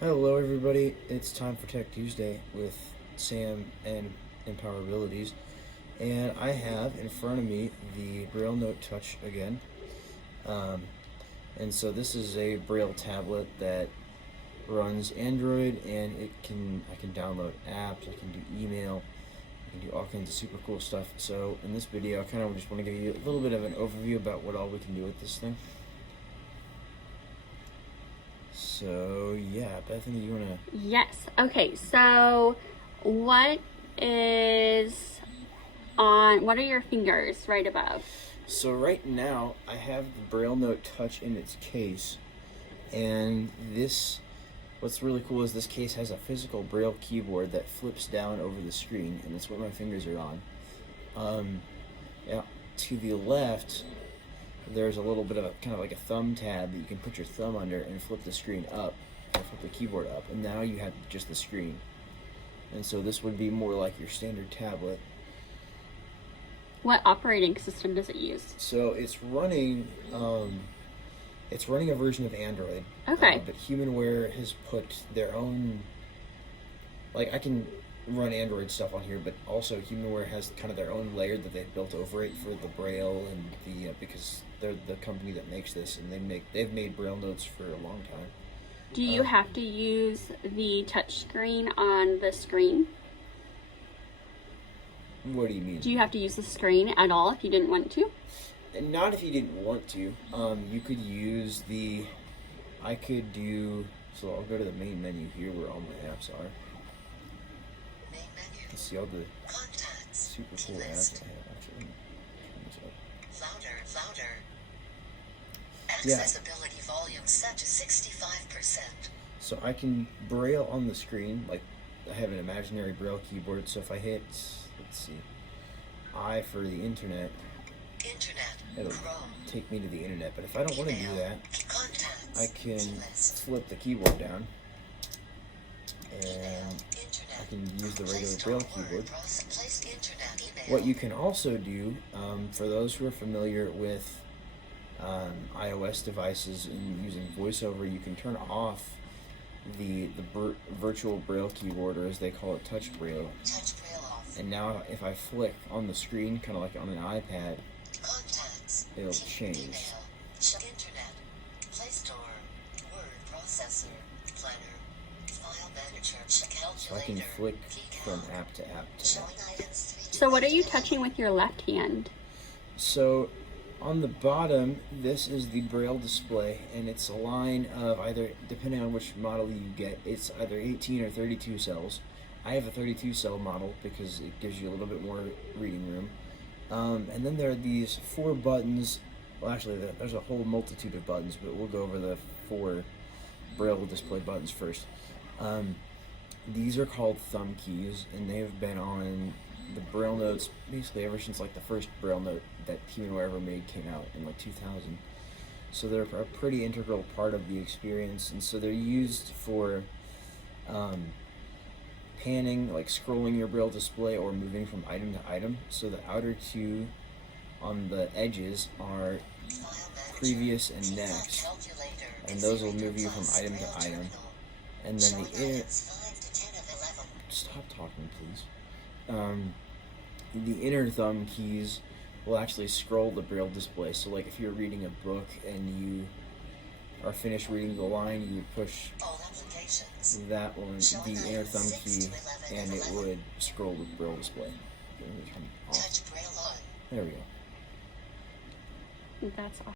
Hello everybody, it's time for Tech Tuesday with Sam and Empower Abilities, and I have in front of me the Braille Note Touch again. And so this is a Braille tablet that runs Android, and I can download apps, I can do email, I can do all kinds of super cool stuff. So in this video I kind of just want to give you a little bit of an overview about what all we can do with this thing. So yeah, Bethany, you wanna? Yes. Okay. So, what are your fingers right above? So right now I have the Braille Note Touch in its case, and what's really cool is this case has a physical Braille keyboard that flips down over the screen, and that's what my fingers are on. Yeah, to the left, there's a little bit of a kind of like a thumb tab that you can put your thumb under and flip the screen up, or flip the keyboard up, and now you have just the screen. And so this would be more like your standard tablet. What operating system does it use? So it's running a version of Android. Okay. But Humanware has put their own, like, I can run Android stuff on here, but also Humanware has kind of their own layer that they've built over it for the Braille and the because they're the company that makes this, and they've made Braille notes for a long time. Do you have to use the touch screen on the screen? What do you mean? Do you have to use the screen at all if you didn't want to? And not if you didn't want to. You could use so I'll go to the main menu here where all my apps are. Main menu. You can see all the Contacts. super cool apps I have. Actually, turn this up. Louder. Yeah. Accessibility volume set to 65%. So I can Braille on the screen, like I have an imaginary Braille keyboard, so if I hit, let's see, I for the internet, it'll take me to the internet, but if I don't want to do that, I can flip the keyboard down, and I can use the regular Braille keyboard. What you can also do, for those who are familiar with iOS devices and using VoiceOver, you can turn off the virtual Braille keyboard, or as they call it, Touch Braille. And now if I flick on the screen, kind of like on an iPad, it'll change. Internet, Play Store, Word Processor, Planner, File Manager, So I can flick from app to app to app. So what are you touching with your left hand? So on the bottom, this is the Braille display, and it's a line of either, depending on which model you get, it's either 18 or 32 cells. I have a 32 cell model because it gives you a little bit more reading room. And then there are these 4 buttons. Well, actually, there's a whole multitude of buttons, but we'll go over the 4 Braille display buttons first. These are called thumb keys, and they've been on the Braille notes basically ever since like the first Braille note that Humanware ever made came out in like 2000. So they're a pretty integral part of the experience, and so they're used for panning, like scrolling your Braille display or moving from item to item. So the outer 2 on the edges are previous and next, and those will move you from item to item. And then the inner, stop talking please. The inner thumb keys will actually scroll the Braille display. So like if you're reading a book and you are finished reading the line, you would push that one, the inner thumb key, and it would scroll the Braille display. There we go. That's all.